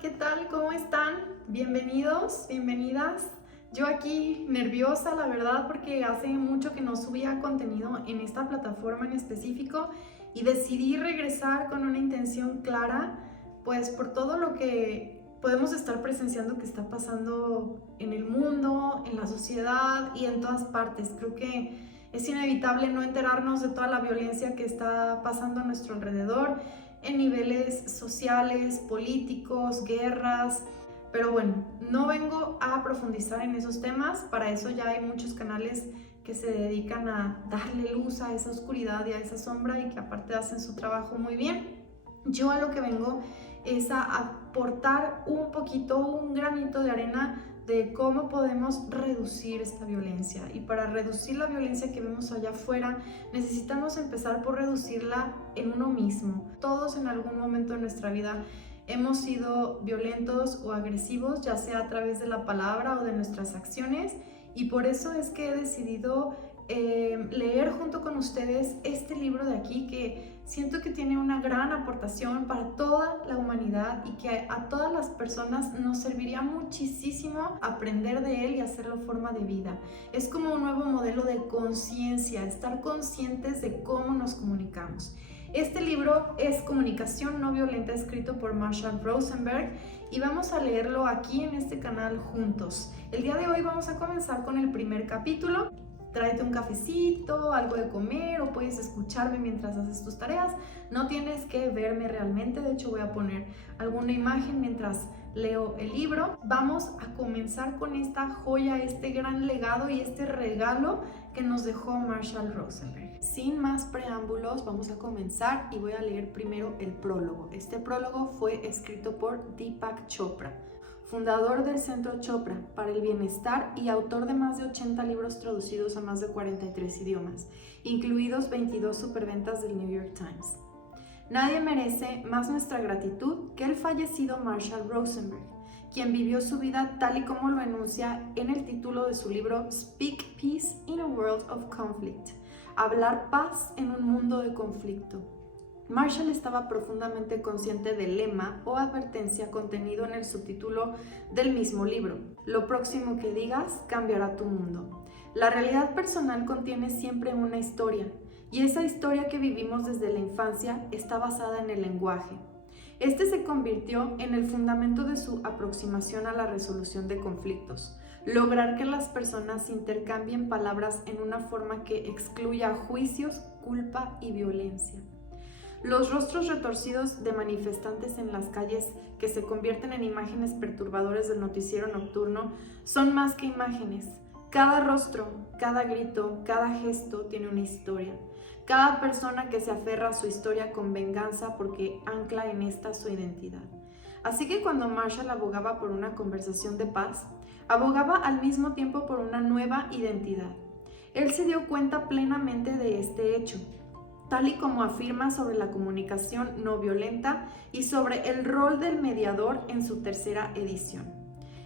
¿qué tal? ¿Cómo están? Bienvenidos, bienvenidas. Yo aquí nerviosa, la verdad, porque hace mucho que no subía contenido en esta plataforma en específico y decidí regresar con una intención clara, pues por todo lo que podemos estar presenciando que está pasando en el mundo, en la sociedad y en todas partes. Creo que es inevitable no enterarnos de toda la violencia que está pasando a nuestro alrededor en niveles sociales, políticos, guerras. Pero bueno, no vengo a profundizar en esos temas, para eso ya hay muchos canales que se dedican a darle luz a esa oscuridad y a esa sombra y que aparte hacen su trabajo muy bien. Yo a lo que vengo es a aportar un poquito, un granito de arena de cómo podemos reducir esta violencia. Y para reducir la violencia que vemos allá afuera, necesitamos empezar por reducirla en uno mismo. Todos en algún momento de nuestra vida hemos sido violentos o agresivos, ya sea a través de la palabra o de nuestras acciones, y por eso es que he decidido leer junto con ustedes este libro de aquí, que siento que tiene una gran aportación para toda la humanidad y que a todas las personas nos serviría muchísimo aprender de él y hacerlo forma de vida. Es como un nuevo modelo de conciencia, estar conscientes de cómo nos comunicamos. Este libro es Comunicación no violenta, escrito por Marshall Rosenberg, y vamos a leerlo aquí en este canal juntos. El día de hoy vamos a comenzar con el primer capítulo. Tráete un cafecito, algo de comer, o puedes escucharme mientras haces tus tareas. No tienes que verme realmente, de hecho voy a poner alguna imagen mientras leo el libro. Vamos a comenzar con esta joya, este gran legado y este regalo que nos dejó Marshall Rosenberg. Sin más preámbulos, vamos a comenzar y voy a leer primero el prólogo. Este prólogo fue escrito por Deepak Chopra, fundador del Centro Chopra para el Bienestar y autor de más de 80 libros traducidos a más de 43 idiomas, incluidos 22 superventas del New York Times. Nadie merece más nuestra gratitud que el fallecido Marshall Rosenberg, quien vivió su vida tal y como lo enuncia en el título de su libro Speak Peace in a World of Conflict, hablar paz en un mundo de conflicto. Marshall estaba profundamente consciente del lema o advertencia contenido en el subtítulo del mismo libro: lo próximo que digas cambiará tu mundo. La realidad personal contiene siempre una historia, y esa historia que vivimos desde la infancia está basada en el lenguaje. Este se convirtió en el fundamento de su aproximación a la resolución de conflictos. Lograr que las personas intercambien palabras en una forma que excluya juicios, culpa y violencia. Los rostros retorcidos de manifestantes en las calles, que se convierten en imágenes perturbadoras del noticiero nocturno, son más que imágenes. Cada rostro, cada grito, cada gesto tiene una historia. Cada persona que se aferra a su historia con venganza porque ancla en esta su identidad. Así que cuando Marshall abogaba por una conversación de paz, abogaba al mismo tiempo por una nueva identidad. Él se dio cuenta plenamente de este hecho, tal y como afirma sobre la comunicación no violenta y sobre el rol del mediador en su tercera edición.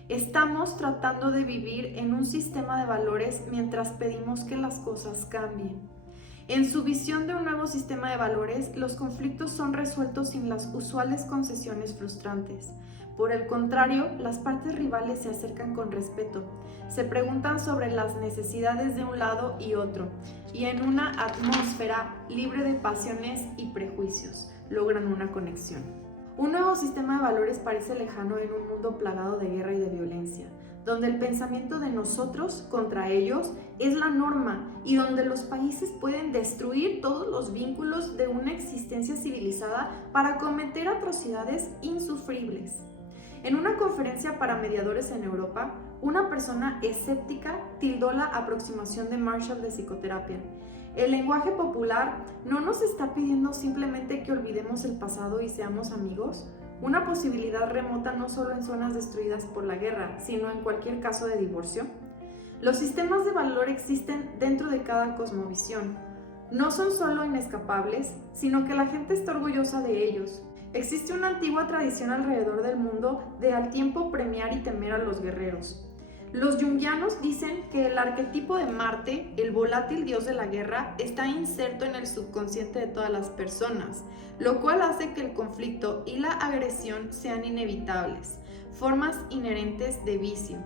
Estamos tratando de vivir en un sistema de valores mientras pedimos que las cosas cambien. En su visión de un nuevo sistema de valores, los conflictos son resueltos sin las usuales concesiones frustrantes. Por el contrario, las partes rivales se acercan con respeto, se preguntan sobre las necesidades de un lado y otro, y en una atmósfera libre de pasiones y prejuicios, logran una conexión. Un nuevo sistema de valores parece lejano en un mundo plagado de guerra y de violencia, donde el pensamiento de nosotros contra ellos es la norma y donde los países pueden destruir todos los vínculos de una existencia civilizada para cometer atrocidades insufribles. En una conferencia para mediadores en Europa, una persona escéptica tildó la aproximación de Marshall de psicoterapia. El lenguaje popular no nos está pidiendo simplemente que olvidemos el pasado y seamos amigos, una posibilidad remota no solo en zonas destruidas por la guerra, sino en cualquier caso de divorcio. Los sistemas de valor existen dentro de cada cosmovisión. No son solo inescapables, sino que la gente está orgullosa de ellos. Existe una antigua tradición alrededor del mundo de al tiempo premiar y temer a los guerreros. Los junguianos dicen que el arquetipo de Marte, el volátil dios de la guerra, está inserto en el subconsciente de todas las personas, lo cual hace que el conflicto y la agresión sean inevitables, formas inherentes de vicio.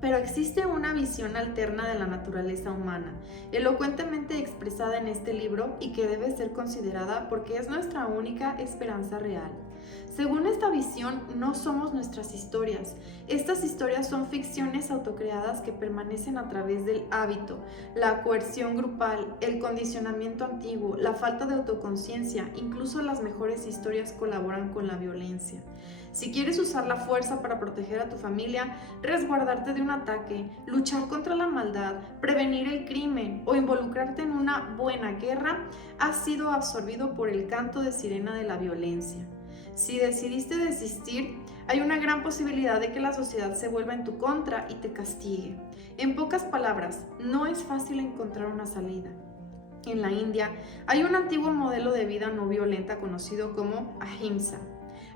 Pero existe una visión alterna de la naturaleza humana, elocuentemente expresada en este libro y que debe ser considerada porque es nuestra única esperanza real. Según esta visión, no somos nuestras historias. Estas historias son ficciones autocreadas que permanecen a través del hábito, la coerción grupal, el condicionamiento antiguo, la falta de autoconciencia. Incluso las mejores historias colaboran con la violencia. Si quieres usar la fuerza para proteger a tu familia, resguardarte de un ataque, luchar contra la maldad, prevenir el crimen o involucrarte en una buena guerra, has sido absorbido por el canto de sirena de la violencia. Si decidiste desistir, hay una gran posibilidad de que la sociedad se vuelva en tu contra y te castigue. En pocas palabras, no es fácil encontrar una salida. En la India hay un antiguo modelo de vida no violenta conocido como ahimsa.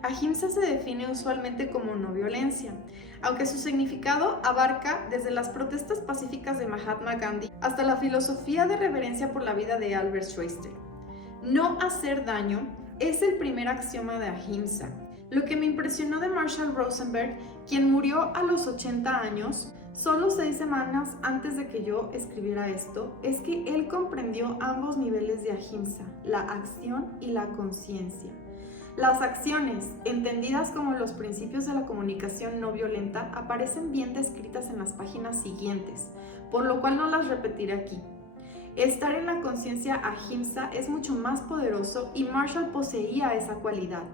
Ahimsa se define usualmente como no violencia, aunque su significado abarca desde las protestas pacíficas de Mahatma Gandhi hasta la filosofía de reverencia por la vida de Albert Schweitzer. No hacer daño es el primer axioma de Ahimsa. Lo que me impresionó de Marshall Rosenberg, quien murió a los 80 años, solo 6 semanas antes de que yo escribiera esto, es que él comprendió ambos niveles de Ahimsa, la acción y la conciencia. Las acciones, entendidas como los principios de la comunicación no violenta, aparecen bien descritas en las páginas siguientes, por lo cual no las repetiré aquí. Estar en la conciencia ahimsa es mucho más poderoso y Marshall poseía esa cualidad.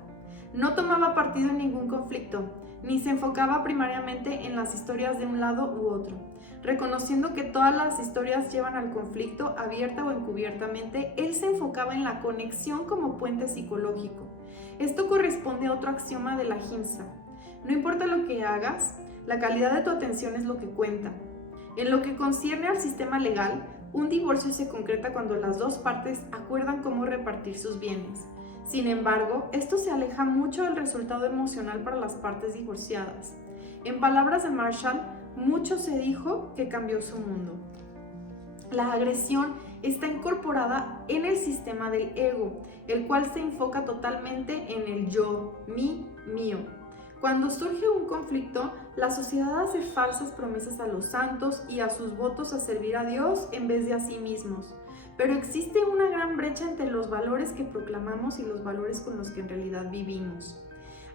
No tomaba partido en ningún conflicto, ni se enfocaba primariamente en las historias de un lado u otro. Reconociendo que todas las historias llevan al conflicto, abierta o encubiertamente, él se enfocaba en la conexión como puente psicológico. Esto corresponde a otro axioma de la ahimsa. No importa lo que hagas, la calidad de tu atención es lo que cuenta. En lo que concierne al sistema legal, un divorcio se concreta cuando las dos partes acuerdan cómo repartir sus bienes. Sin embargo, esto se aleja mucho del resultado emocional para las partes divorciadas. En palabras de Marshall, mucho se dijo que cambió su mundo. La agresión está incorporada en el sistema del ego, el cual se enfoca totalmente en el yo, mi, mío. Cuando surge un conflicto, la sociedad hace falsas promesas a los santos y a sus votos a servir a Dios en vez de a sí mismos. Pero existe una gran brecha entre los valores que proclamamos y los valores con los que en realidad vivimos.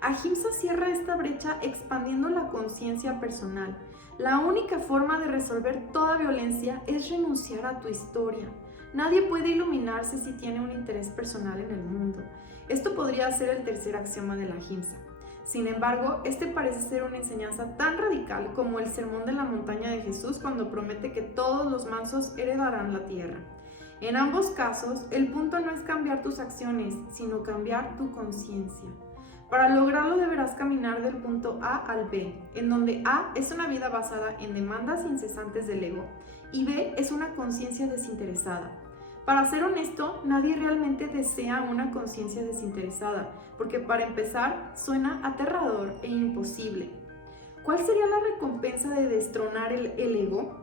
Ahimsa cierra esta brecha expandiendo la conciencia personal. La única forma de resolver toda violencia es renunciar a tu historia. Nadie puede iluminarse si tiene un interés personal en el mundo. Esto podría ser el tercer axioma de la ahimsa. Sin embargo, este parece ser una enseñanza tan radical como el sermón de la montaña de Jesús cuando promete que todos los mansos heredarán la tierra. En ambos casos, el punto no es cambiar tus acciones, sino cambiar tu conciencia. Para lograrlo deberás caminar del punto A al B, en donde A es una vida basada en demandas incesantes del ego y B es una conciencia desinteresada. Para ser honesto, nadie realmente desea una conciencia desinteresada, porque para empezar suena aterrador e imposible. ¿Cuál sería la recompensa de destronar el ego?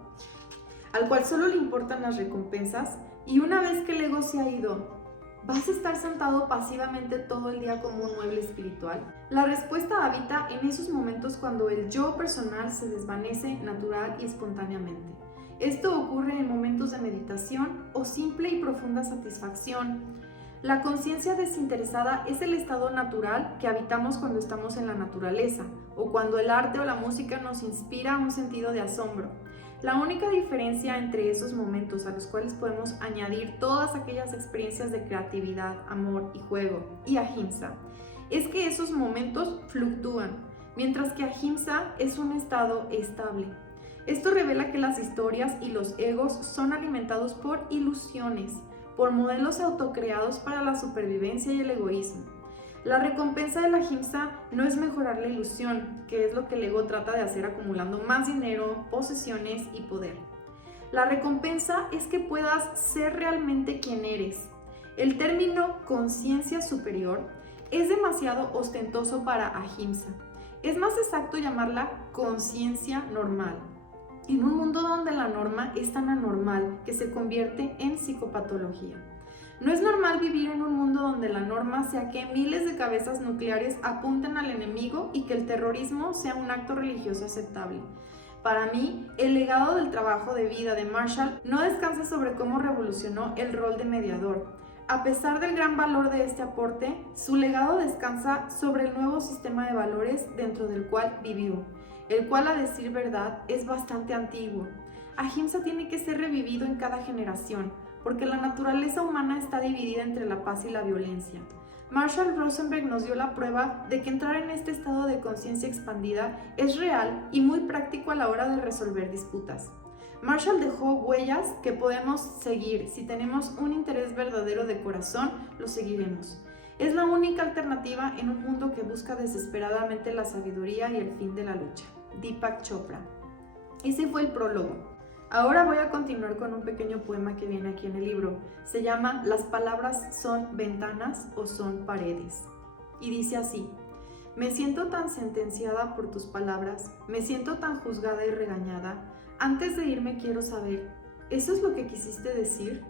Al cual solo le importan las recompensas, y una vez que el ego se ha ido, ¿vas a estar sentado pasivamente todo el día como un mueble espiritual? La respuesta habita en esos momentos cuando el yo personal se desvanece natural y espontáneamente. Esto ocurre en momentos de meditación o simple y profunda satisfacción. La conciencia desinteresada es el estado natural que habitamos cuando estamos en la naturaleza o cuando el arte o la música nos inspira un sentido de asombro. La única diferencia entre esos momentos a los cuales podemos añadir todas aquellas experiencias de creatividad, amor y juego y ahimsa es que esos momentos fluctúan, mientras que ahimsa es un estado estable. Esto revela que las historias y los egos son alimentados por ilusiones, por modelos autocreados para la supervivencia y el egoísmo. La recompensa de la ahimsa no es mejorar la ilusión, que es lo que el ego trata de hacer acumulando más dinero, posesiones y poder. La recompensa es que puedas ser realmente quien eres. El término conciencia superior es demasiado ostentoso para ahimsa. Es más exacto llamarla conciencia normal. en un mundo donde la norma es tan anormal que se convierte en psicopatología. No es normal vivir en un mundo donde la norma sea que miles de cabezas nucleares apunten al enemigo y que el terrorismo sea un acto religioso aceptable. Para mí, el legado del trabajo de vida de Marshall no descansa sobre cómo revolucionó el rol de mediador. A pesar del gran valor de este aporte, su legado descansa sobre el nuevo sistema de valores dentro del cual vivió, el cual, a decir verdad, es bastante antiguo. Ahimsa tiene que ser revivido en cada generación, porque la naturaleza humana está dividida entre la paz y la violencia. Marshall Rosenberg nos dio la prueba de que entrar en este estado de conciencia expandida es real y muy práctico a la hora de resolver disputas. Marshall dejó huellas que podemos seguir. Si tenemos un interés verdadero de corazón, lo seguiremos. Es la única alternativa en un mundo que busca desesperadamente la sabiduría y el fin de la lucha. Deepak Chopra. Ese fue el prólogo. Ahora voy a continuar con un pequeño poema que viene aquí en el libro. Se llama Las palabras son ventanas o son paredes. Y dice así: me siento tan sentenciada por tus palabras, me siento tan juzgada y regañada. Antes de irme quiero saber, ¿eso es lo que quisiste decir?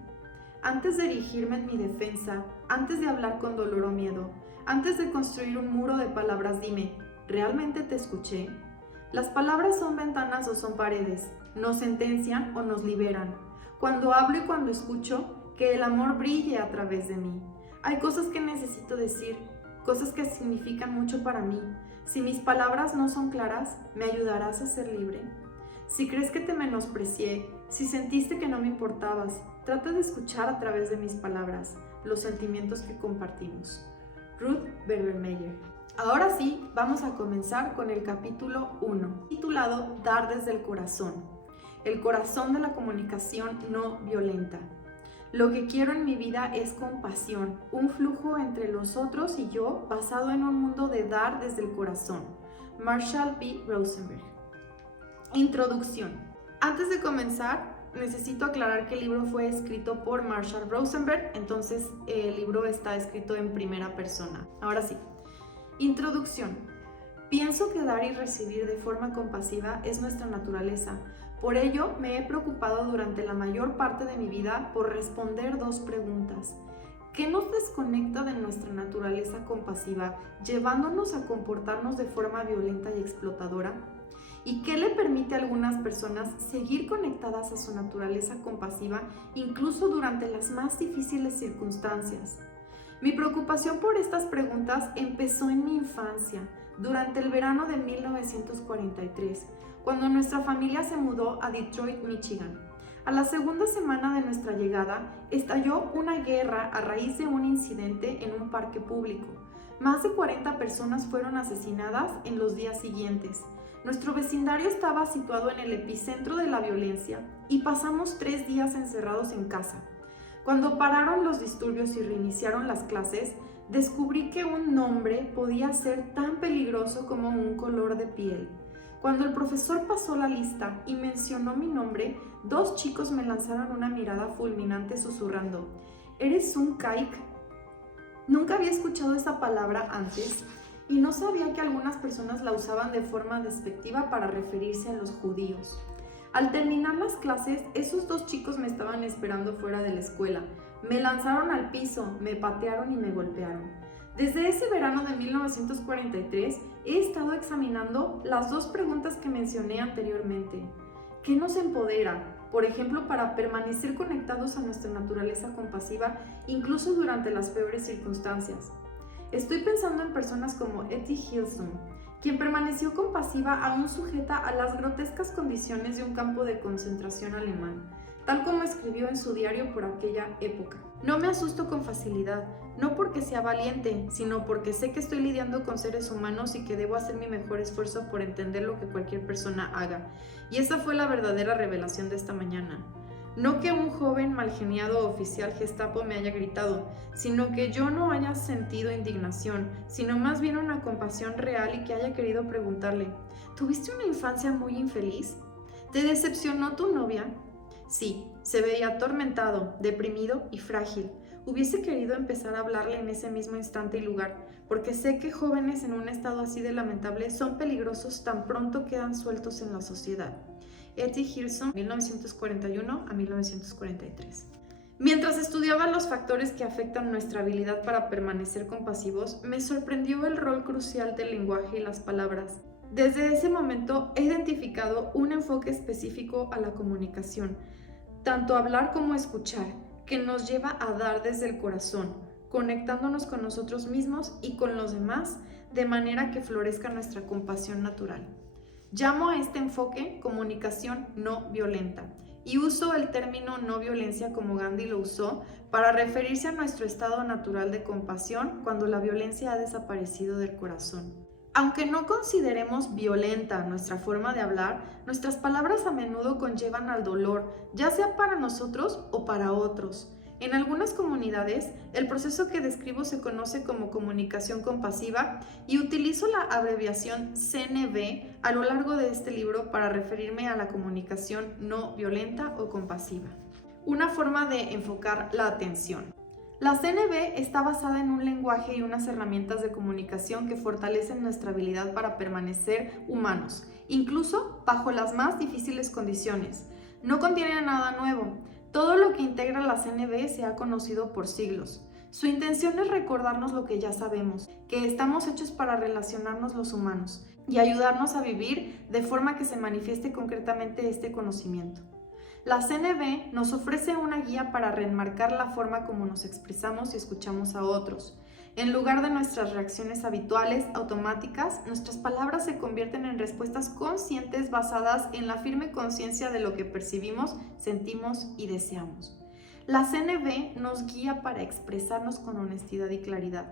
Antes de erigirme en mi defensa, antes de hablar con dolor o miedo, antes de construir un muro de palabras, dime, ¿realmente te escuché? Las palabras son ventanas o son paredes, nos sentencian o nos liberan. Cuando hablo y cuando escucho, que el amor brille a través de mí. Hay cosas que necesito decir, cosas que significan mucho para mí. Si mis palabras no son claras, ¿me ayudarás a ser libre? Si crees que te menosprecié, si sentiste que no me importabas, trata de escuchar a través de mis palabras los sentimientos que compartimos. Ruth Berbermeyer. Ahora sí, vamos a comenzar con el capítulo 1, titulado Dar desde el corazón. El corazón de la comunicación no violenta. Lo que quiero en mi vida es compasión, un flujo entre los otros y yo basado en un mundo de dar desde el corazón. Marshall B. Rosenberg. Introducción. Antes de comenzar, necesito aclarar que el libro fue escrito por Marshall Rosenberg, entonces el libro está escrito en primera persona. Ahora sí. Introducción. Pienso que dar y recibir de forma compasiva es nuestra naturaleza. Por ello, me he preocupado durante la mayor parte de mi vida por responder dos preguntas. ¿Qué nos desconecta de nuestra naturaleza compasiva, llevándonos a comportarnos de forma violenta y explotadora? ¿Y qué le permite a algunas personas seguir conectadas a su naturaleza compasiva incluso durante las más difíciles circunstancias? Mi preocupación por estas preguntas empezó en mi infancia, durante el verano de 1943, cuando nuestra familia se mudó a Detroit, Michigan. A la segunda semana de nuestra llegada, estalló una guerra a raíz de un incidente en un parque público. Más de 40 personas fueron asesinadas en los días siguientes. Nuestro vecindario estaba situado en el epicentro de la violencia y pasamos 3 días encerrados en casa. Cuando pararon los disturbios y reiniciaron las clases, descubrí que un nombre podía ser tan peligroso como un color de piel. Cuando el profesor pasó la lista y mencionó mi nombre, 2 chicos me lanzaron una mirada fulminante susurrando: ¿eres un kaik? Nunca había escuchado esa palabra antes y no sabía que algunas personas la usaban de forma despectiva para referirse a los judíos. Al terminar las clases, esos 2 chicos me estaban esperando fuera de la escuela. Me lanzaron al piso, me patearon y me golpearon. Desde ese verano de 1943 he estado examinando las 2 preguntas que mencioné anteriormente. ¿Qué nos empodera? Por ejemplo, para permanecer conectados a nuestra naturaleza compasiva, incluso durante las peores circunstancias. Estoy pensando en personas como Etty Hillsum, quien permaneció compasiva aún sujeta a las grotescas condiciones de un campo de concentración alemán, tal como escribió en su diario por aquella época. No me asusto con facilidad, no porque sea valiente, sino porque sé que estoy lidiando con seres humanos y que debo hacer mi mejor esfuerzo por entender lo que cualquier persona haga. Y esa fue la verdadera revelación de esta mañana. No que un joven malgeniado oficial Gestapo me haya gritado, sino que yo no haya sentido indignación, sino más bien una compasión real y que haya querido preguntarle: ¿tuviste una infancia muy infeliz? ¿Te decepcionó tu novia? Sí, se veía atormentado, deprimido y frágil. Hubiese querido empezar a hablarle en ese mismo instante y lugar, porque sé que jóvenes en un estado así de lamentable son peligrosos tan pronto quedan sueltos en la sociedad. Etty Hillesum, 1941 a 1943. Mientras estudiaba los factores que afectan nuestra habilidad para permanecer compasivos, me sorprendió el rol crucial del lenguaje y las palabras. Desde ese momento he identificado un enfoque específico a la comunicación, tanto hablar como escuchar, que nos lleva a dar desde el corazón, conectándonos con nosotros mismos y con los demás, de manera que florezca nuestra compasión natural. Llamo a este enfoque comunicación no violenta y uso el término no violencia como Gandhi lo usó para referirse a nuestro estado natural de compasión cuando la violencia ha desaparecido del corazón. Aunque no consideremos violenta nuestra forma de hablar, nuestras palabras a menudo conllevan al dolor, ya sea para nosotros o para otros. En algunas comunidades, el proceso que describo se conoce como comunicación compasiva y utilizo la abreviación CNV a lo largo de este libro para referirme a la comunicación no violenta o compasiva. Una forma de enfocar la atención. La CNV está basada en un lenguaje y unas herramientas de comunicación que fortalecen nuestra habilidad para permanecer humanos, incluso bajo las más difíciles condiciones. No contiene nada nuevo. Todo lo que integra la CNV se ha conocido por siglos. Su intención es recordarnos lo que ya sabemos, que estamos hechos para relacionarnos los humanos y ayudarnos a vivir de forma que se manifieste concretamente este conocimiento. La CNV nos ofrece una guía para reenmarcar la forma como nos expresamos y escuchamos a otros. En lugar de nuestras reacciones habituales, automáticas, nuestras palabras se convierten en respuestas conscientes basadas en la firme conciencia de lo que percibimos, sentimos y deseamos. La CNV nos guía para expresarnos con honestidad y claridad,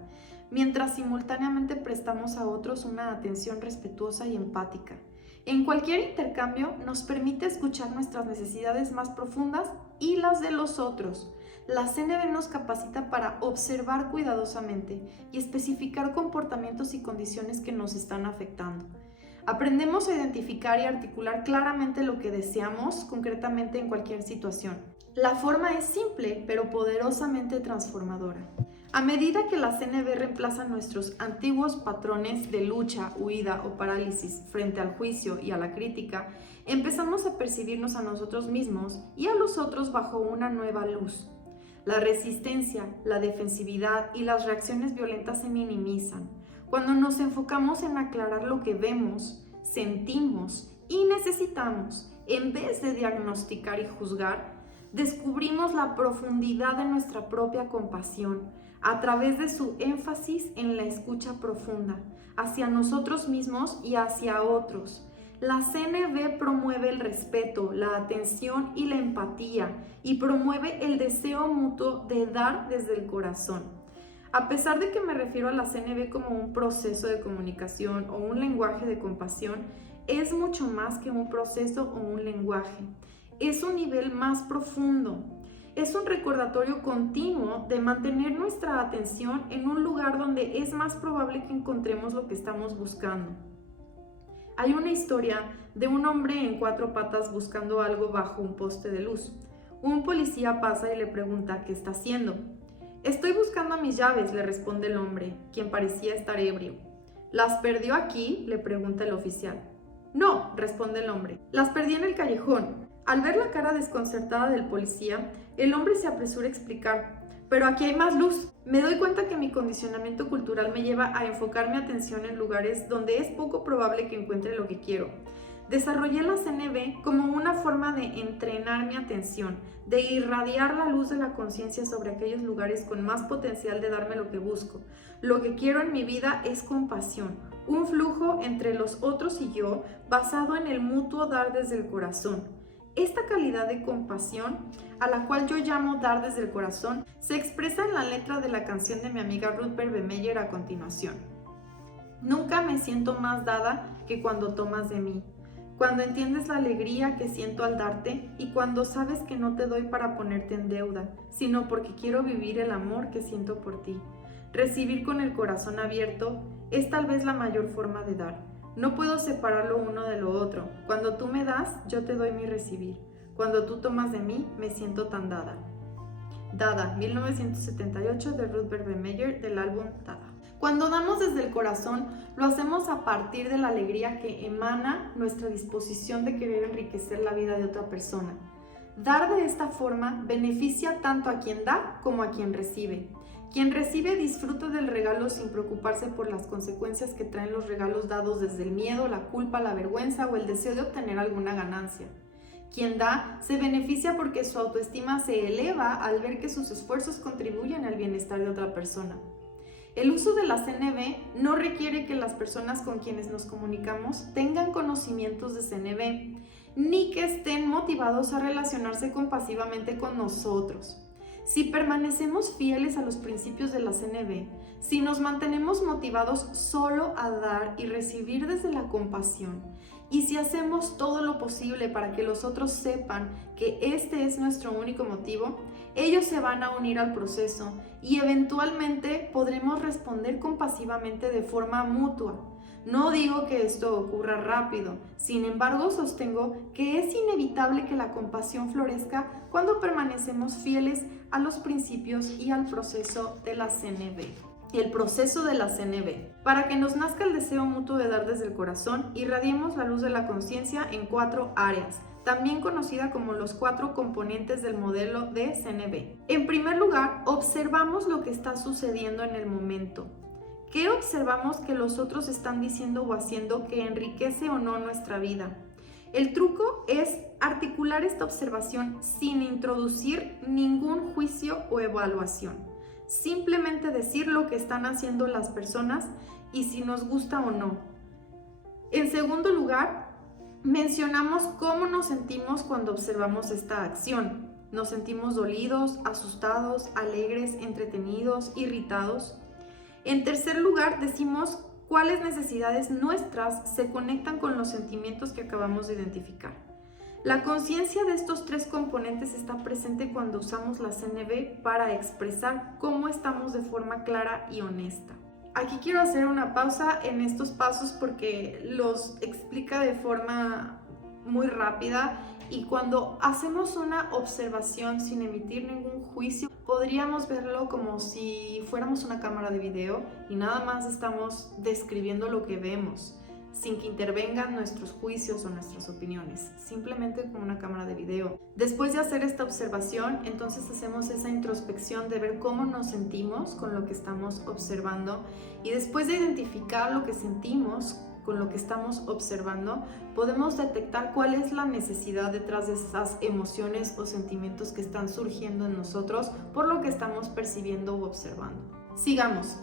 mientras simultáneamente prestamos a otros una atención respetuosa y empática. En cualquier intercambio nos permite escuchar nuestras necesidades más profundas y las de los otros. La CNV nos capacita para observar cuidadosamente y especificar comportamientos y condiciones que nos están afectando. Aprendemos a identificar y articular claramente lo que deseamos concretamente en cualquier situación. La forma es simple, pero poderosamente transformadora. A medida que la CNV reemplaza nuestros antiguos patrones de lucha, huida o parálisis frente al juicio y a la crítica, empezamos a percibirnos a nosotros mismos y a los otros bajo una nueva luz. La resistencia, la defensividad y las reacciones violentas se minimizan cuando nos enfocamos en aclarar lo que vemos, sentimos y necesitamos. En vez de diagnosticar y juzgar, descubrimos la profundidad de nuestra propia compasión a través de su énfasis en la escucha profunda hacia nosotros mismos y hacia otros. La CNV promueve el respeto, la atención y la empatía y promueve el deseo mutuo de dar desde el corazón. A pesar de que me refiero a la CNV como un proceso de comunicación o un lenguaje de compasión, es mucho más que un proceso o un lenguaje. Es un nivel más profundo. Es un recordatorio continuo de mantener nuestra atención en un lugar donde es más probable que encontremos lo que estamos buscando. Hay una historia de un hombre en 4 patas buscando algo bajo un poste de luz. Un policía pasa y le pregunta qué está haciendo. «Estoy buscando mis llaves», le responde el hombre, quien parecía estar ebrio. «¿Las perdió aquí?», le pregunta el oficial. «No», responde el hombre, «las perdí en el callejón». Al ver la cara desconcertada del policía, el hombre se apresura a explicar: «Pero aquí hay más luz». Me doy cuenta que mi condicionamiento cultural me lleva a enfocar mi atención en lugares donde es poco probable que encuentre lo que quiero. Desarrollé la CNV como una forma de entrenar mi atención, de irradiar la luz de la conciencia sobre aquellos lugares con más potencial de darme lo que busco. Lo que quiero en mi vida es compasión, un flujo entre los otros y yo basado en el mutuo dar desde el corazón. Esta calidad de compasión, a la cual yo llamo dar desde el corazón, se expresa en la letra de la canción de mi amiga Ruth Berbemeyer a continuación. Nunca me siento más dada que cuando tomas de mí, cuando entiendes la alegría que siento al darte y cuando sabes que no te doy para ponerte en deuda, sino porque quiero vivir el amor que siento por ti. Recibir con el corazón abierto es tal vez la mayor forma de dar. No puedo separar lo uno de lo otro. Cuando tú me das, yo te doy mi recibir. Cuando tú tomas de mí, me siento tan dada. Dada, 1978, de Ruth Berbemeyer, del álbum Dada. Cuando damos desde el corazón, lo hacemos a partir de la alegría que emana nuestra disposición de querer enriquecer la vida de otra persona. Dar de esta forma beneficia tanto a quien da como a quien recibe. Quien recibe disfruta del regalo sin preocuparse por las consecuencias que traen los regalos dados desde el miedo, la culpa, la vergüenza o el deseo de obtener alguna ganancia. Quien da se beneficia porque su autoestima se eleva al ver que sus esfuerzos contribuyen al bienestar de otra persona. El uso de la CNV no requiere que las personas con quienes nos comunicamos tengan conocimientos de CNV, ni que estén motivados a relacionarse compasivamente con nosotros. Si permanecemos fieles a los principios de la CNV, si nos mantenemos motivados solo a dar y recibir desde la compasión, y si hacemos todo lo posible para que los otros sepan que este es nuestro único motivo, ellos se van a unir al proceso y eventualmente podremos responder compasivamente de forma mutua. No digo que esto ocurra rápido, sin embargo sostengo que es inevitable que la compasión florezca cuando permanecemos fieles a los principios y al proceso de la CNV. El proceso de la CNV. Para que nos nazca el deseo mutuo de dar desde el corazón, irradiemos la luz de la conciencia en 4 áreas, también conocida como los 4 componentes del modelo de CNV. En primer lugar, observamos lo que está sucediendo en el momento. ¿Qué observamos que los otros están diciendo o haciendo que enriquece o no nuestra vida? El truco es articular esta observación sin introducir ningún juicio o evaluación. Simplemente decir lo que están haciendo las personas y si nos gusta o no. En segundo lugar, mencionamos cómo nos sentimos cuando observamos esta acción. ¿Nos sentimos dolidos, asustados, alegres, entretenidos, irritados? En tercer lugar, decimos cuáles necesidades nuestras se conectan con los sentimientos que acabamos de identificar. La conciencia de estos 3 componentes está presente cuando usamos la CNV para expresar cómo estamos de forma clara y honesta. Aquí quiero hacer una pausa en estos pasos porque los explica de forma muy rápida y cuando hacemos una observación sin emitir ningún juicio, podríamos verlo como si fuéramos una cámara de video y nada más estamos describiendo lo que vemos, sin que intervengan nuestros juicios o nuestras opiniones, simplemente como una cámara de video. Después de hacer esta observación, entonces hacemos esa introspección de ver cómo nos sentimos con lo que estamos observando y después de identificar lo que sentimos con lo que estamos observando, podemos detectar cuál es la necesidad detrás de esas emociones o sentimientos que están surgiendo en nosotros por lo que estamos percibiendo o observando. Sigamos.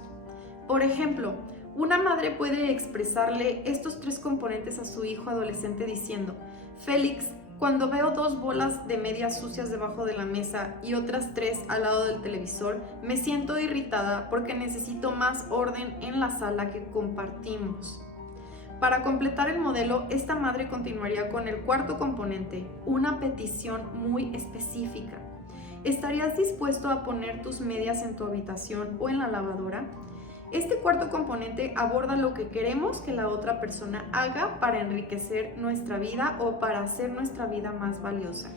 Por ejemplo, una madre puede expresarle estos 3 componentes a su hijo adolescente diciendo: Félix, cuando veo 2 bolas de medias sucias debajo de la mesa y otras 3 al lado del televisor, me siento irritada porque necesito más orden en la sala que compartimos. Para completar el modelo, esta madre continuaría con el 4º componente, una petición muy específica. ¿Estarías dispuesto a poner tus medias en tu habitación o en la lavadora? Este 4º componente aborda lo que queremos que la otra persona haga para enriquecer nuestra vida o para hacer nuestra vida más valiosa.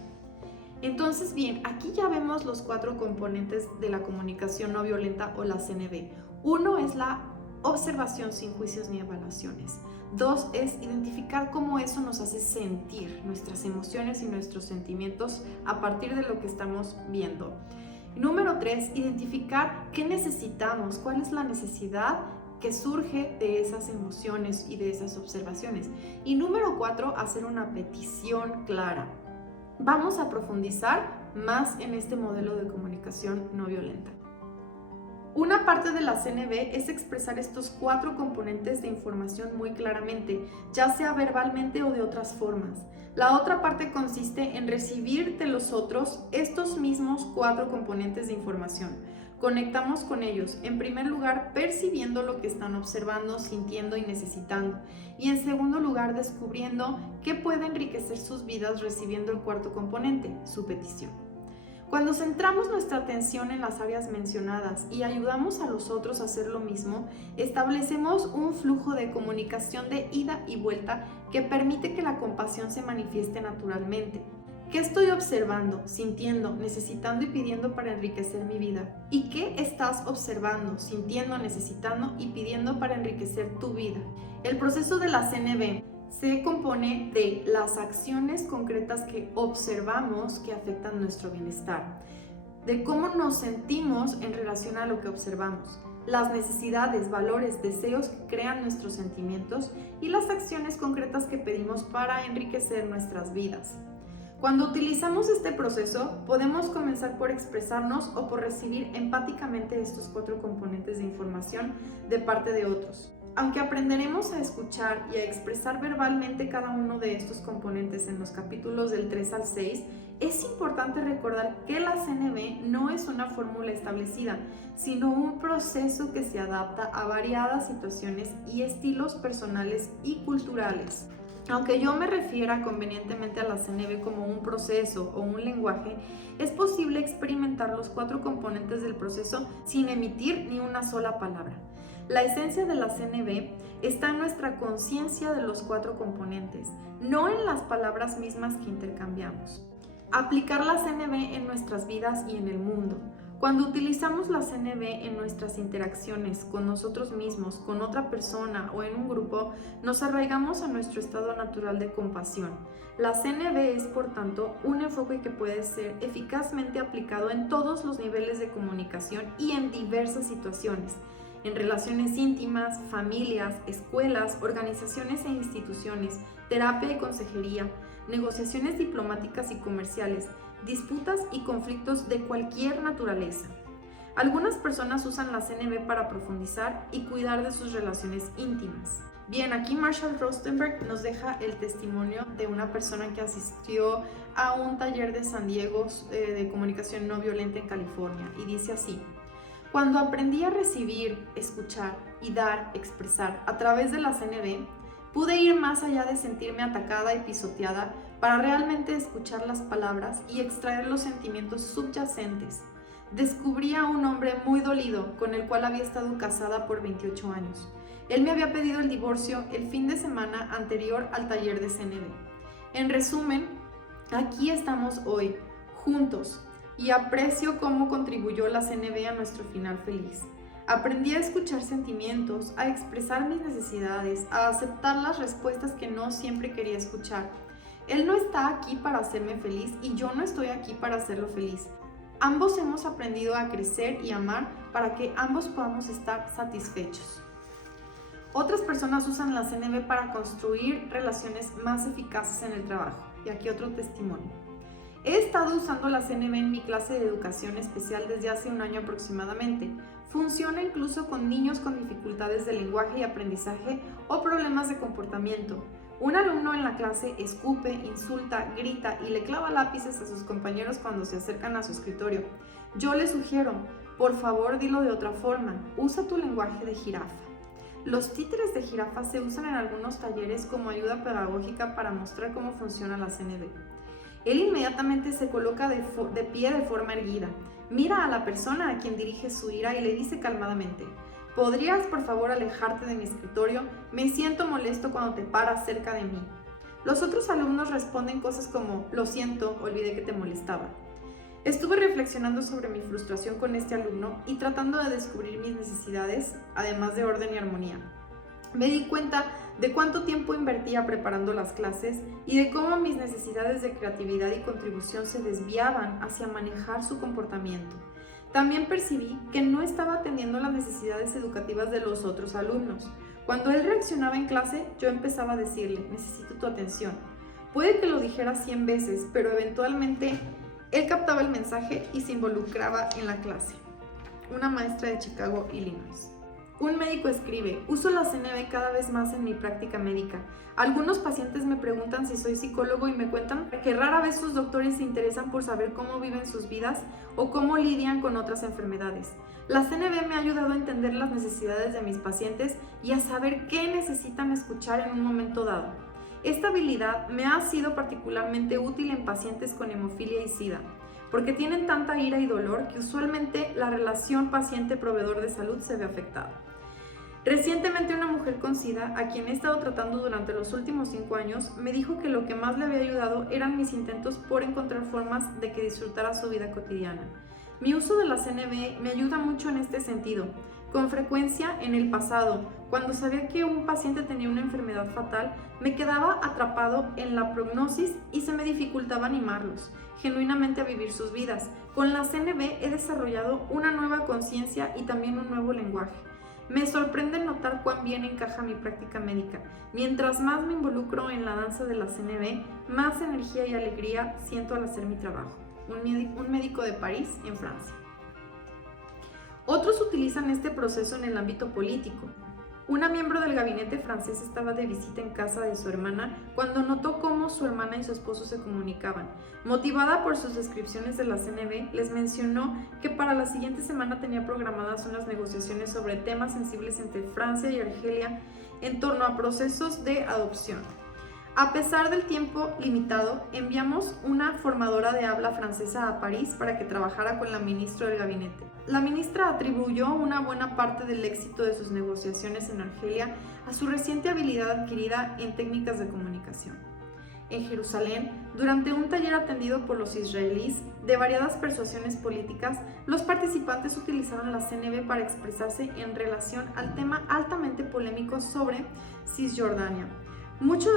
Entonces, bien, aquí ya vemos los 4 componentes de la comunicación no violenta o la CNV. 1 es la observación sin juicios ni evaluaciones. 2 es identificar cómo eso nos hace sentir, nuestras emociones y nuestros sentimientos a partir de lo que estamos viendo. Número 3, identificar qué necesitamos, cuál es la necesidad que surge de esas emociones y de esas observaciones. Y número 4, hacer una petición clara. Vamos a profundizar más en este modelo de comunicación no violenta. Una parte de la CNV es expresar estos 4 componentes de información muy claramente, ya sea verbalmente o de otras formas. La otra parte consiste en recibir de los otros estos mismos 4 componentes de información. Conectamos con ellos, en primer lugar, percibiendo lo que están observando, sintiendo y necesitando. Y en segundo lugar, descubriendo qué puede enriquecer sus vidas recibiendo el 4º componente, su petición. Cuando centramos nuestra atención en las áreas mencionadas y ayudamos a los otros a hacer lo mismo, establecemos un flujo de comunicación de ida y vuelta que permite que la compasión se manifieste naturalmente. ¿Qué estoy observando, sintiendo, necesitando y pidiendo para enriquecer mi vida? ¿Y qué estás observando, sintiendo, necesitando y pidiendo para enriquecer tu vida? El proceso de la CNV se compone de las acciones concretas que observamos que afectan nuestro bienestar, de cómo nos sentimos en relación a lo que observamos, las necesidades, valores, deseos que crean nuestros sentimientos y las acciones concretas que pedimos para enriquecer nuestras vidas. Cuando utilizamos este proceso, podemos comenzar por expresarnos o por recibir empáticamente estos 4 componentes de información de parte de otros. Aunque aprenderemos a escuchar y a expresar verbalmente cada uno de estos componentes en los capítulos del 3 al 6, es importante recordar que la CNV no es una fórmula establecida, sino un proceso que se adapta a variadas situaciones y estilos personales y culturales. Aunque yo me refiera convenientemente a la CNV como un proceso o un lenguaje, es posible experimentar los 4 componentes del proceso sin emitir ni una sola palabra. La esencia de la CNV está en nuestra conciencia de los 4 componentes, no en las palabras mismas que intercambiamos. Aplicar la CNV en nuestras vidas y en el mundo. Cuando utilizamos la CNV en nuestras interacciones con nosotros mismos, con otra persona o en un grupo, nos arraigamos a nuestro estado natural de compasión. La CNV es, por tanto, un enfoque que puede ser eficazmente aplicado en todos los niveles de comunicación y en diversas situaciones, en relaciones íntimas, familias, escuelas, organizaciones e instituciones, terapia y consejería, negociaciones diplomáticas y comerciales, disputas y conflictos de cualquier naturaleza. Algunas personas usan la CNV para profundizar y cuidar de sus relaciones íntimas. Bien, aquí Marshall Rosenberg nos deja el testimonio de una persona que asistió a un taller de San Diego de comunicación no violenta en California y dice así: cuando aprendí a recibir, escuchar y dar, expresar a través de la CNV, pude ir más allá de sentirme atacada y pisoteada para realmente escuchar las palabras y extraer los sentimientos subyacentes. Descubrí a un hombre muy dolido con el cual había estado casada por 28 años. Él me había pedido el divorcio el fin de semana anterior al taller de CNV. En resumen, aquí estamos hoy, juntos, y aprecio cómo contribuyó la CNV a nuestro final feliz. Aprendí a escuchar sentimientos, a expresar mis necesidades, a aceptar las respuestas que no siempre quería escuchar. Él no está aquí para hacerme feliz y yo no estoy aquí para hacerlo feliz. Ambos hemos aprendido a crecer y amar para que ambos podamos estar satisfechos. Otras personas usan la CNV para construir relaciones más eficaces en el trabajo. Y aquí otro testimonio. He estado usando la CNV en mi clase de educación especial desde hace un año aproximadamente. Funciona incluso con niños con dificultades de lenguaje y aprendizaje o problemas de comportamiento. Un alumno en la clase escupe, insulta, grita y le clava lápices a sus compañeros cuando se acercan a su escritorio. Yo le sugiero, por favor dilo de otra forma, usa tu lenguaje de jirafa. Los títeres de jirafa se usan en algunos talleres como ayuda pedagógica para mostrar cómo funciona la CNV. Él inmediatamente se coloca de pie de forma erguida, mira a la persona a quien dirige su ira y le dice calmadamente: ¿podrías por favor alejarte de mi escritorio? Me siento molesto cuando te paras cerca de mí. Los otros alumnos responden cosas como: lo siento, olvidé que te molestaba. Estuve reflexionando sobre mi frustración con este alumno y tratando de descubrir mis necesidades, además de orden y armonía. Me di cuenta de cuánto tiempo invertía preparando las clases y de cómo mis necesidades de creatividad y contribución se desviaban hacia manejar su comportamiento. También percibí que no estaba atendiendo las necesidades educativas de los otros alumnos. Cuando él reaccionaba en clase, yo empezaba a decirle: necesito tu atención. Puede que lo dijera 100 veces, pero eventualmente él captaba el mensaje y se involucraba en la clase. Una maestra de Chicago, Illinois. Un médico escribe: uso la CNV cada vez más en mi práctica médica. Algunos pacientes me preguntan si soy psicólogo y me cuentan que rara vez sus doctores se interesan por saber cómo viven sus vidas o cómo lidian con otras enfermedades. La CNV me ha ayudado a entender las necesidades de mis pacientes y a saber qué necesitan escuchar en un momento dado. Esta habilidad me ha sido particularmente útil en pacientes con hemofilia y SIDA, porque tienen tanta ira y dolor que usualmente la relación paciente-proveedor de salud se ve afectada. Recientemente una mujer con SIDA, a quien he estado tratando durante los últimos 5 años, me dijo que lo que más le había ayudado eran mis intentos por encontrar formas de que disfrutara su vida cotidiana. Mi uso de la CNV me ayuda mucho en este sentido. Con frecuencia, en el pasado, cuando sabía que un paciente tenía una enfermedad fatal, me quedaba atrapado en la prognosis y se me dificultaba animarlos genuinamente a vivir sus vidas. Con la CNV he desarrollado una nueva conciencia y también un nuevo lenguaje. Me sorprende notar cuán bien encaja mi práctica médica. Mientras más me involucro en la danza de la CNV, más energía y alegría siento al hacer mi trabajo. Un médico de París, en Francia. Otros utilizan este proceso en el ámbito político. Una miembro del gabinete francés estaba de visita en casa de su hermana cuando notó cómo su hermana y su esposo se comunicaban. Motivada por sus descripciones de la CNV, les mencionó que para la siguiente semana tenía programadas unas negociaciones sobre temas sensibles entre Francia y Argelia en torno a procesos de adopción. A pesar del tiempo limitado, enviamos una formadora de habla francesa a París para que trabajara con la ministra del gabinete. La ministra atribuyó una buena parte del éxito de sus negociaciones en Argelia a su reciente habilidad adquirida en técnicas de comunicación. En Jerusalén, durante un taller atendido por los israelíes de variadas persuasiones políticas, los participantes utilizaron la CNV para expresarse en relación al tema altamente polémico sobre Cisjordania. Muchos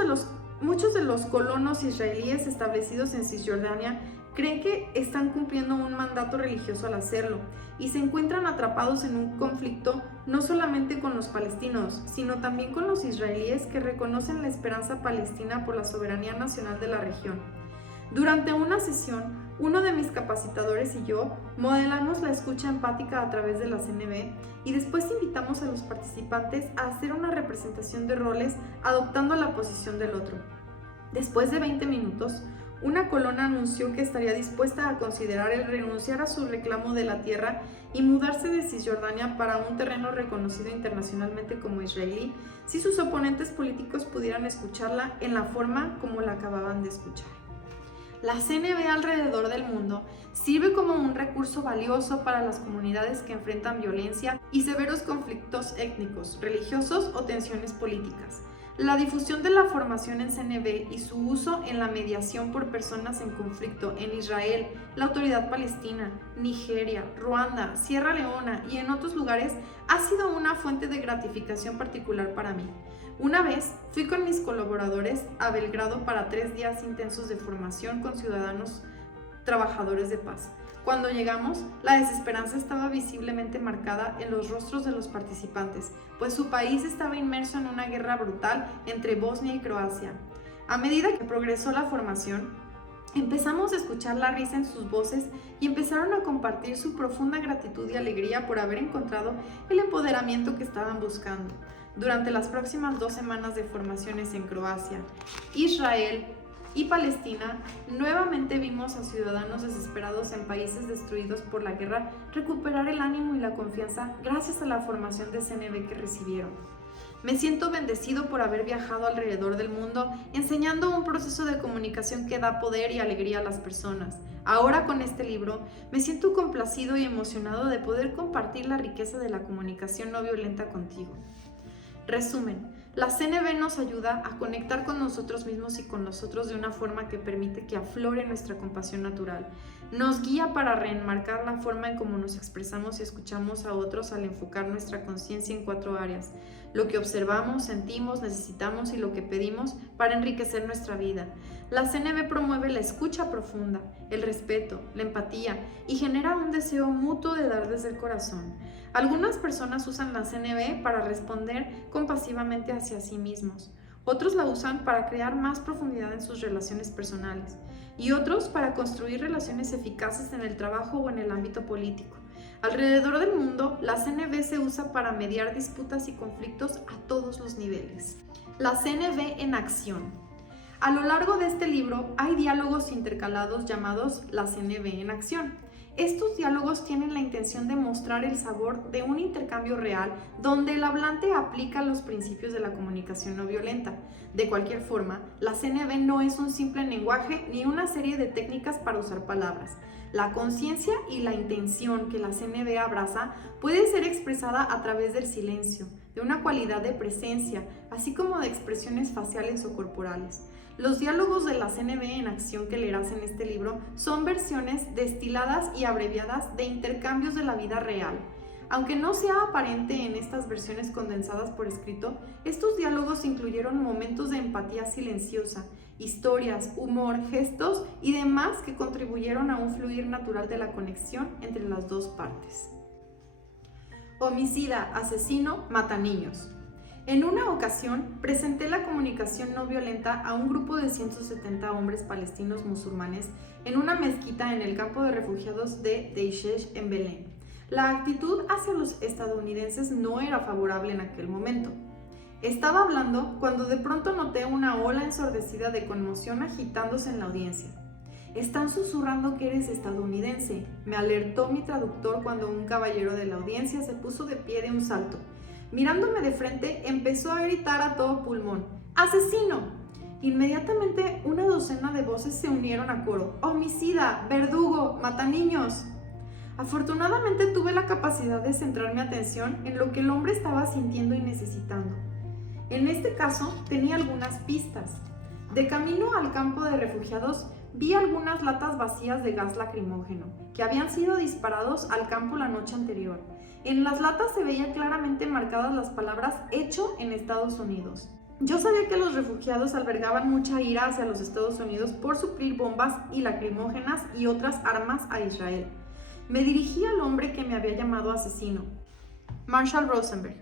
de los colonos israelíes establecidos en Cisjordania creen que están cumpliendo un mandato religioso al hacerlo y se encuentran atrapados en un conflicto no solamente con los palestinos, sino también con los israelíes que reconocen la esperanza palestina por la soberanía nacional de la región. Durante una sesión, uno de mis capacitadores y yo modelamos la escucha empática a través de la CNV y después invitamos a los participantes a hacer una representación de roles adoptando la posición del otro. Después de 20 minutos, una colona anunció que estaría dispuesta a considerar el renunciar a su reclamo de la tierra y mudarse de Cisjordania para un terreno reconocido internacionalmente como israelí si sus oponentes políticos pudieran escucharla en la forma como la acababan de escuchar. La CNV alrededor del mundo sirve como un recurso valioso para las comunidades que enfrentan violencia y severos conflictos étnicos, religiosos o tensiones políticas. La difusión de la formación en CNV y su uso en la mediación por personas en conflicto en Israel, la Autoridad Palestina, Nigeria, Ruanda, Sierra Leona y en otros lugares ha sido una fuente de gratificación particular para mí. Una vez fui con mis colaboradores a Belgrado para 3 días intensos de formación con ciudadanos trabajadores de paz. Cuando llegamos, la desesperanza estaba visiblemente marcada en los rostros de los participantes, pues su país estaba inmerso en una guerra brutal entre Bosnia y Croacia. A medida que progresó la formación, empezamos a escuchar la risa en sus voces y empezaron a compartir su profunda gratitud y alegría por haber encontrado el empoderamiento que estaban buscando. Durante las próximas 2 semanas de formaciones en Croacia, Israel y Palestina, nuevamente vimos a ciudadanos desesperados en países destruidos por la guerra recuperar el ánimo y la confianza gracias a la formación de CNV que recibieron. Me siento bendecido por haber viajado alrededor del mundo enseñando un proceso de comunicación que da poder y alegría a las personas. Ahora con este libro me siento complacido y emocionado de poder compartir la riqueza de la comunicación no violenta contigo. Resumen, la CNV nos ayuda a conectar con nosotros mismos y con los otros de una forma que permite que aflore nuestra compasión natural. Nos guía para reenmarcar la forma en cómo nos expresamos y escuchamos a otros al enfocar nuestra conciencia en 4 áreas: lo que observamos, sentimos, necesitamos y lo que pedimos para enriquecer nuestra vida. La CNV promueve la escucha profunda, el respeto, la empatía y genera un deseo mutuo de dar desde el corazón. Algunas personas usan la CNV para responder compasivamente hacia sí mismos. Otros la usan para crear más profundidad en sus relaciones personales y otros para construir relaciones eficaces en el trabajo o en el ámbito político. Alrededor del mundo, la CNV se usa para mediar disputas y conflictos a todos los niveles. La CNV en acción. A lo largo de este libro hay diálogos intercalados llamados la CNV en acción. Estos diálogos tienen la intención de mostrar el sabor de un intercambio real donde el hablante aplica los principios de la comunicación no violenta. De cualquier forma, la CNV no es un simple lenguaje ni una serie de técnicas para usar palabras. La conciencia y la intención que la CNV abraza puede ser expresada a través del silencio, de una cualidad de presencia, así como de expresiones faciales o corporales. Los diálogos de la CNB en acción que leerás en este libro son versiones destiladas y abreviadas de intercambios de la vida real. Aunque no sea aparente en estas versiones condensadas por escrito, estos diálogos incluyeron momentos de empatía silenciosa, historias, humor, gestos y demás que contribuyeron a un fluir natural de la conexión entre las dos partes. Homicida, asesino, mata niños. En una ocasión, presenté la comunicación no violenta a un grupo de 170 hombres palestinos musulmanes en una mezquita en el campo de refugiados de Deishesh en Belén. La actitud hacia los estadounidenses no era favorable en aquel momento. Estaba hablando cuando de pronto noté una ola ensordecida de conmoción agitándose en la audiencia. «Están susurrando que eres estadounidense», me alertó mi traductor cuando un caballero de la audiencia se puso de pie de un salto. Mirándome de frente, empezó a gritar a todo pulmón: «¡Asesino!». Inmediatamente una docena de voces se unieron a coro: «¡Homicida! ¡Verdugo! ¡Mataniños!». Afortunadamente tuve la capacidad de centrar mi atención en lo que el hombre estaba sintiendo y necesitando. En este caso, tenía algunas pistas. De camino al campo de refugiados, vi algunas latas vacías de gas lacrimógeno, que habían sido disparados al campo la noche anterior. En las latas se veían claramente marcadas las palabras «hecho en Estados Unidos». Yo sabía que los refugiados albergaban mucha ira hacia los Estados Unidos por suplir bombas y lacrimógenas y otras armas a Israel. Me dirigí al hombre que me había llamado asesino. Marshall Rosenberg.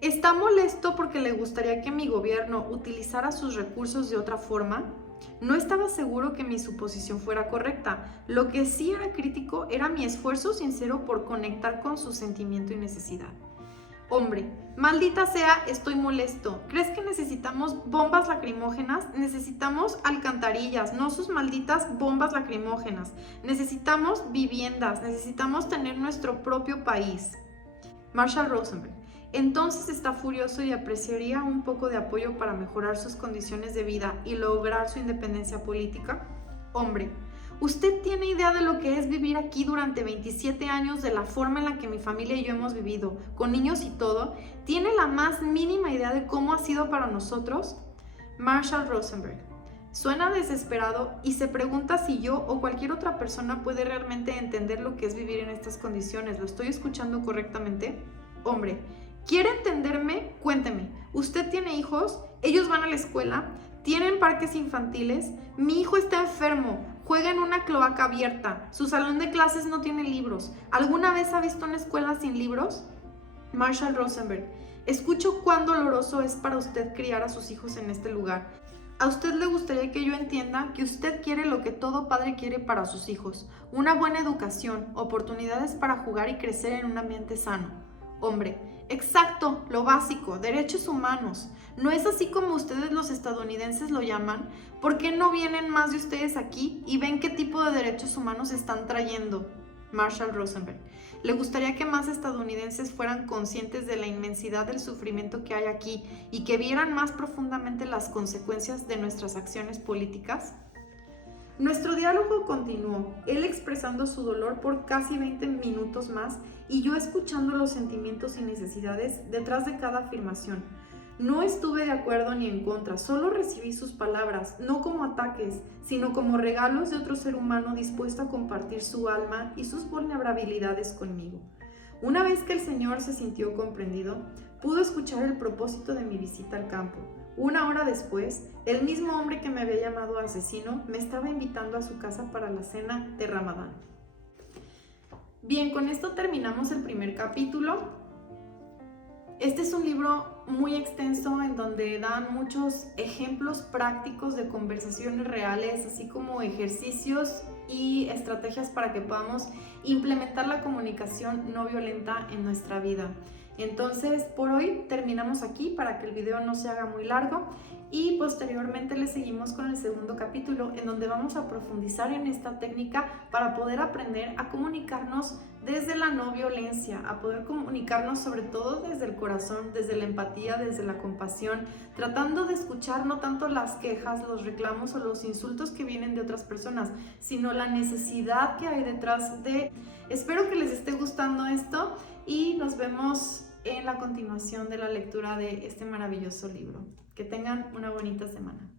¿Está molesto porque le gustaría que mi gobierno utilizara sus recursos de otra forma? No estaba seguro que mi suposición fuera correcta. Lo que sí era crítico era mi esfuerzo sincero por conectar con su sentimiento y necesidad. Hombre, maldita sea, estoy molesto. ¿Crees que necesitamos bombas lacrimógenas? Necesitamos alcantarillas, no sus malditas bombas lacrimógenas. Necesitamos viviendas, necesitamos tener nuestro propio país. Marshall Rosenberg. Entonces está furioso y apreciaría un poco de apoyo para mejorar sus condiciones de vida y lograr su independencia política. Hombre, ¿usted tiene idea de lo que es vivir aquí durante 27 años de la forma en la que mi familia y yo hemos vivido, con niños y todo? ¿Tiene la más mínima idea de cómo ha sido para nosotros? Marshall Rosenberg. Suena desesperado y se pregunta si yo o cualquier otra persona puede realmente entender lo que es vivir en estas condiciones. ¿Lo estoy escuchando correctamente? Hombre, ¿quiere entenderme? Cuénteme. ¿Usted tiene hijos? ¿Ellos van a la escuela? ¿Tienen parques infantiles? Mi hijo está enfermo. Juega en una cloaca abierta. Su salón de clases no tiene libros. ¿Alguna vez ha visto una escuela sin libros? Marshall Rosenberg. Escucho cuán doloroso es para usted criar a sus hijos en este lugar. A usted le gustaría que yo entienda que usted quiere lo que todo padre quiere para sus hijos: una buena educación, oportunidades para jugar y crecer en un ambiente sano. Hombre, exacto, lo básico, derechos humanos. ¿No es así como ustedes los estadounidenses lo llaman? ¿Por qué no vienen más de ustedes aquí y ven qué tipo de derechos humanos están trayendo? Marshall Rosenberg. ¿Le gustaría que más estadounidenses fueran conscientes de la inmensidad del sufrimiento que hay aquí y que vieran más profundamente las consecuencias de nuestras acciones políticas? Nuestro diálogo continuó, él expresando su dolor por casi 20 minutos más y yo escuchando los sentimientos y necesidades detrás de cada afirmación. No estuve de acuerdo ni en contra, solo recibí sus palabras, no como ataques, sino como regalos de otro ser humano dispuesto a compartir su alma y sus vulnerabilidades conmigo. Una vez que el Señor se sintió comprendido, pudo escuchar el propósito de mi visita al campo. Una hora después, el mismo hombre que me había llamado asesino me estaba invitando a su casa para la cena de Ramadán. Bien, con esto terminamos el primer capítulo. Este es un libro muy extenso en donde dan muchos ejemplos prácticos de conversaciones reales, así como ejercicios y estrategias para que podamos implementar la comunicación no violenta en nuestra vida. Entonces, por hoy terminamos aquí para que el video no se haga muy largo y posteriormente le seguimos con el segundo capítulo en donde vamos a profundizar en esta técnica para poder aprender a comunicarnos desde la no violencia, a poder comunicarnos sobre todo desde el corazón, desde la empatía, desde la compasión, tratando de escuchar no tanto las quejas, los reclamos o los insultos que vienen de otras personas, sino la necesidad que hay detrás de. Espero que les esté gustando esto y nos vemos en en la continuación de la lectura de este maravilloso libro. Que tengan una bonita semana.